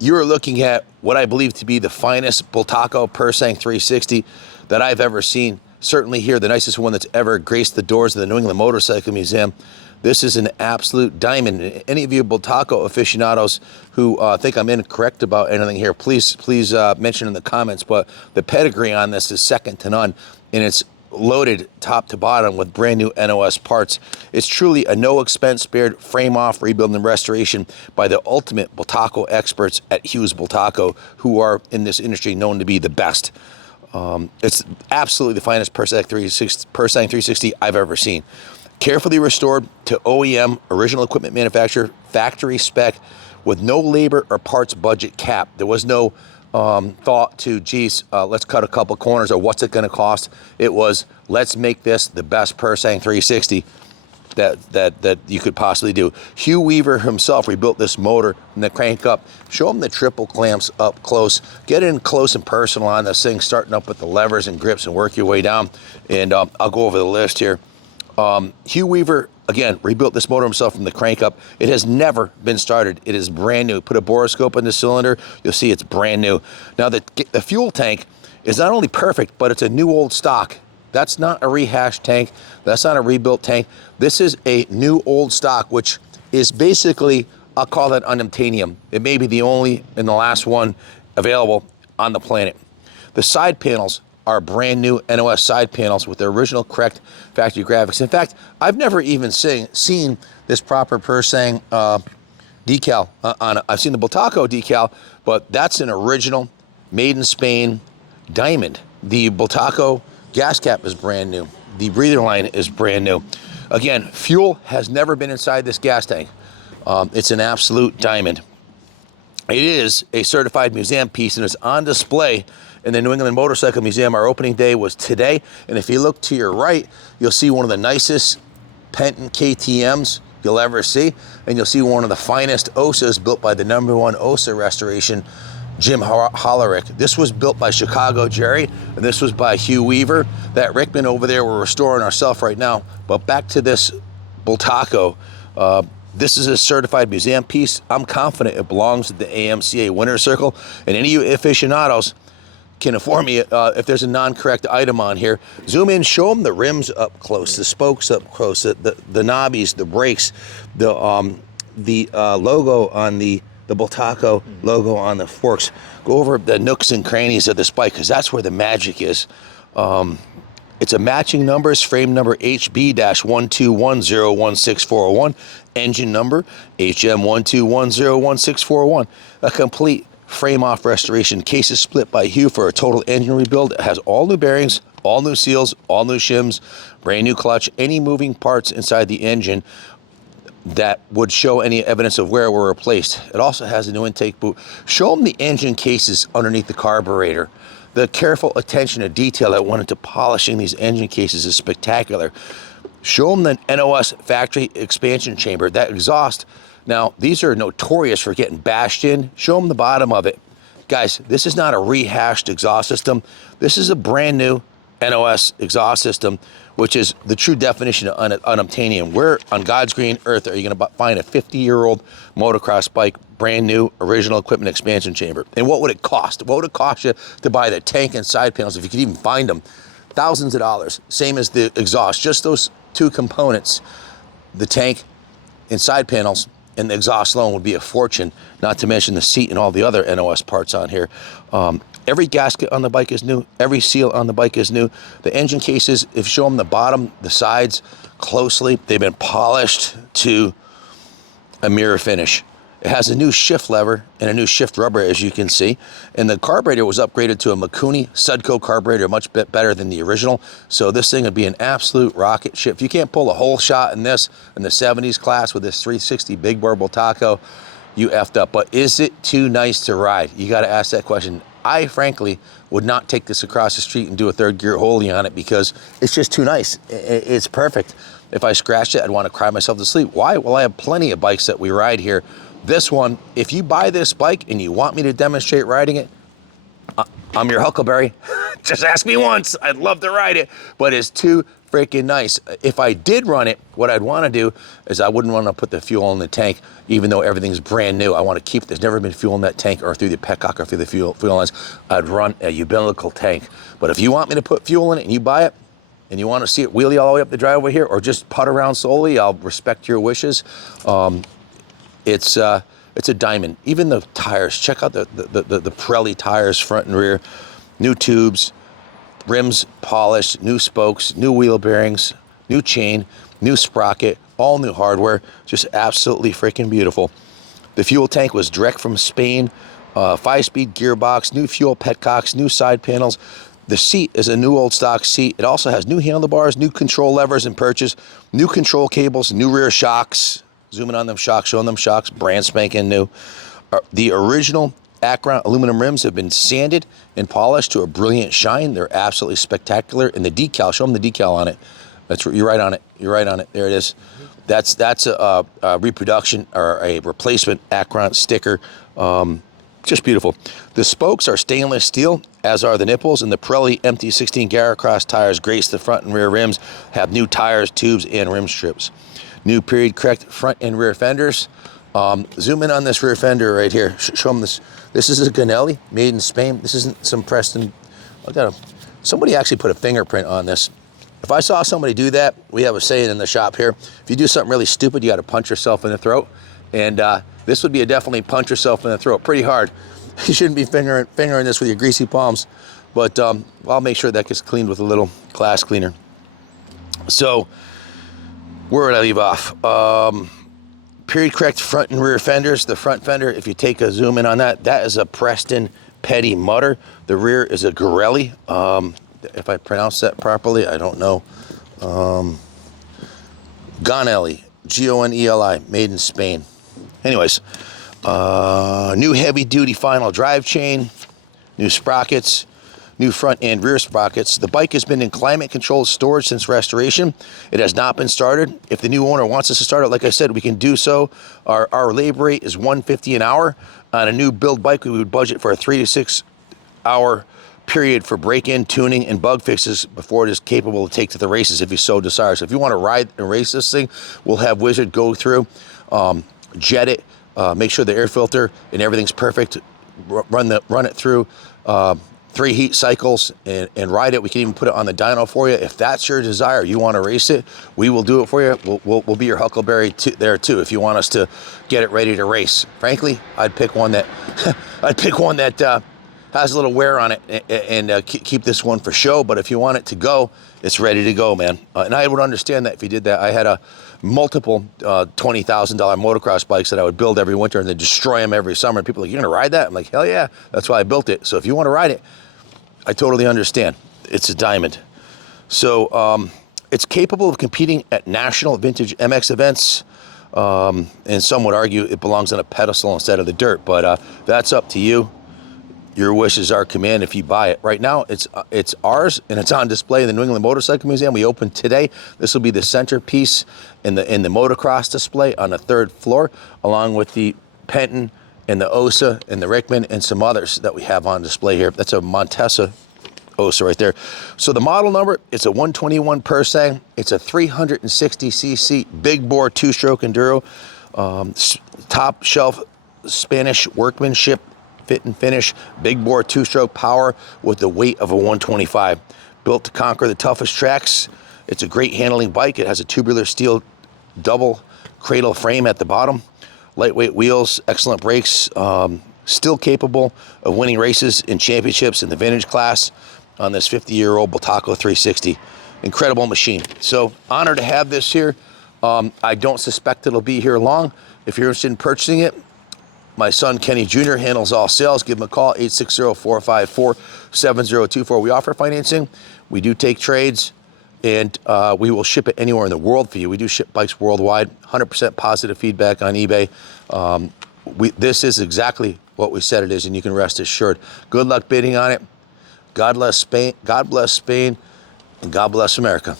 you are looking at what I believe to be the finest Bultaco Pursang 360 that I've ever seen. Certainly here, the nicest one that's ever graced the doors of the New England Motorcycle Museum. This is an absolute diamond. Any of you Bultaco aficionados who think I'm incorrect about anything here, please mention in the comments. But the pedigree on this is second to none, and it's loaded top to bottom with brand new N.O.S. parts. It's truly a no expense spared frame off rebuild and restoration by the ultimate Bultaco experts at Hughes Bultaco, who are in this industry known to be the best. It's absolutely the finest Pursang 360 I've ever seen. Carefully restored to OEM, original equipment manufacturer, factory spec, with no labor or parts budget cap. There was no thought to, geez, let's cut a couple corners, or what's it going to cost. It was, let's make this the best Pursang 360 that you could possibly do. Hugh Weaver himself rebuilt this motor and the crank up. Show him the triple clamps up close. Get in close and personal on this thing, starting up with the levers and grips and work your way down. And I'll go over the list here. Hugh Weaver, again, rebuilt this motor himself from the crank up. It has never been started. It is brand new. Put a borescope in the cylinder, you'll see it's brand new. Now the fuel tank is not only perfect, but it's a new old stock. That's not a rehashed tank. That's not a rebuilt tank. This is a new old stock, which is basically, I'll call that Unobtanium. It may be the only and the last one available on the planet. The side panels are brand new N.O.S. side panels with their original correct factory graphics. In fact, I've never even seen this proper Pursang decal on it. I've seen the Bultaco decal, but that's an original, made in Spain diamond. The Bultaco gas cap is brand new. The breather line is brand new. Again, fuel has never been inside this gas tank. It's an absolute diamond. It is a certified museum piece, and it's on display in the New England Motorcycle Museum. Our opening day was today, and if you look to your right, you'll see one of the nicest Penton KTMs you'll ever see, and you'll see one of the finest OSAs built by the #1 OSA restoration, Jim Hollerick. This was built by Chicago Jerry, and this was by Hugh Weaver. That Rickman over there, we're restoring ourselves right now. But back to this Bultaco. This is a certified museum piece. I'm confident it belongs at the AMCA Winner's Circle, and any of you aficionados can inform me if there's a non-correct item on here. Zoom in, show them the rims up close, the spokes up close, the knobbies, the brakes, the logo on the Bultaco logo on the forks. Go over the nooks and crannies of this bike, because that's where the magic is. It's a matching numbers, frame number HB-121016401, engine number HM121016401. A complete frame-off restoration. Case is split by Hugh for a total engine rebuild. It has all new bearings, all new seals, all new shims, brand new clutch, any moving parts inside the engine that would show any evidence of where were replaced. It also has a new intake boot. Show them the engine cases underneath the carburetor. The careful attention to detail that went into polishing these engine cases is spectacular. Show them the N.O.S. factory expansion chamber, that exhaust. Now, these are notorious for getting bashed in. Show them the bottom of it. Guys, this is not a rehashed exhaust system. This is a brand new N.O.S. exhaust system, which is the true definition of unobtanium. Where on God's green earth are you going to find a 50-year-old motocross bike, brand new, original equipment expansion chamber? And what would it cost? What would it cost you to buy the tank and side panels, if you could even find them? Thousands of dollars. Same as the exhaust. Just those two components, the tank and side panels, and the exhaust alone would be a fortune, not to mention the seat and all the other N.O.S. parts on here. Every gasket on the bike is new. Every seal on the bike is new. The engine cases, if you show them the bottom, the sides closely, they've been polished to a mirror finish. It has a new shift lever and a new shift rubber, as you can see. And the carburetor was upgraded to a Mikuni Sudco carburetor, much better than the original. So this thing would be an absolute rocket ship. If you can't pull a whole shot in this in the 70s class with this 360 big bore Bultaco, you effed up. But is it too nice to ride? You got to ask that question. I, frankly, would not take this across the street and do a third gear wholly on it, because it's just too nice. It's perfect. If I scratched it, I'd want to cry myself to sleep. Why? Well, I have plenty of bikes that we ride here. This one, if you buy this bike and you want me to demonstrate riding it, I'm your Huckleberry. Just ask me once. I'd love to ride it, but it's too freaking nice. If I did run it, what I'd want to do is I wouldn't want to put the fuel in the tank, even though everything's brand new. I want to keep, there's never been fuel in that tank or through the petcock or through the fuel lines. I'd run a umbilical tank. But if you want me to put fuel in it and you buy it, and you want to see it wheelie all the way up the driveway here, or just putt around slowly, I'll respect your wishes. It's a diamond. Even the tires, check out the Pirelli tires, front and rear, new tubes, rims polished, new spokes, new wheel bearings, new chain, new sprocket, all new hardware, just absolutely freaking beautiful. The fuel tank was direct from Spain, 5-speed gearbox, new fuel petcocks, new side panels. The seat is a new old stock seat. It also has new handlebars, new control levers and perches, new control cables, new rear shocks. Zooming on them shocks, showing them shocks, brand spanking new. The original Akron aluminum rims have been sanded and polished to a brilliant shine. They're absolutely spectacular. And the decal, show them the decal on it. You're right on it. You're right on it. There it is. That's a reproduction or a replacement Akron sticker. Just beautiful. The spokes are stainless steel, as are the nipples, and the Pirelli MT16 Garrocross tires grace the front and rear rims, have new tires, tubes, and rim strips. New period correct front and rear fenders. Zoom in on this rear fender right here. Show them this. This is a Ganelli, made in Spain. This isn't some Preston. Somebody actually put a fingerprint on this. If I saw somebody do that, we have a saying in the shop here, if you do something really stupid, you got to punch yourself in the throat. And this would be a definitely punch yourself in the throat pretty hard. You shouldn't be fingering this with your greasy palms. But I'll make sure that gets cleaned with a little glass cleaner. So, where did I leave off? Period correct front and rear fenders. The front fender, if you take a zoom in on that, that is a Preston Petty Mutter. The rear is a Gorelli. If I pronounce that properly, I don't know. Ganelli, Goneli, made in Spain. Anyways, new heavy-duty final drive chain, new sprockets, new front and rear sprockets. The bike has been in climate-controlled storage since restoration. It has not been started. If the new owner wants us to start it, like I said, we can do so. Our labor rate is $150 an hour. On a new build bike, we would budget for a 3 to 6 hour period for break-in, tuning, and bug fixes before it is capable to take to the races if you so desire. So if you want to ride and race this thing, we'll have Wizard go through, jet it, make sure the air filter and everything's perfect, run it through 3 heat cycles and ride it. We can even put it on the dyno for you. If that's your desire, you want to race it, we will do it for you. We'll be your Huckleberry there too if you want us to get it ready to race. Frankly, I'd pick one that has a little wear on it and keep this one for show. But if you want it to go, it's ready to go, man. And I would understand that if you did that. I had multiple $20,000 motocross bikes that I would build every winter and then destroy them every summer. And people are like, you're gonna ride that? I'm like, hell yeah, that's why I built it. So if you want to ride it, I totally understand. It's a diamond. So it's capable of competing at national vintage MX events. And some would argue it belongs on a pedestal instead of the dirt, but that's up to you. Your wish is our command if you buy it. Right now, it's ours, and it's on display in the New England Motorcycle Museum. We opened today. This will be the centerpiece in the motocross display on the 3rd floor, along with the Penton and the Osa and the Rickman and some others that we have on display here. That's a Montesa Osa right there. So the model number, it's a 121 Pursang. It's a 360cc big bore 2-stroke enduro, top shelf Spanish workmanship, fit and finish, big bore 2-stroke power with the weight of a 125. Built to conquer the toughest tracks. It's a great handling bike. It has a tubular steel double cradle frame at the bottom, lightweight wheels, excellent brakes, still capable of winning races and championships in the vintage class on this 50-year-old Bultaco 360. Incredible machine. So honored to have this here. I don't suspect it'll be here long. If you're interested in purchasing it, my son, Kenny Jr., handles all sales. Give him a call, 860-454-7024. We offer financing. We do take trades, and we will ship it anywhere in the world for you. We do ship bikes worldwide. 100% positive feedback on eBay. This is exactly what we said it is, and you can rest assured. Good luck bidding on it. God bless Spain, and God bless America.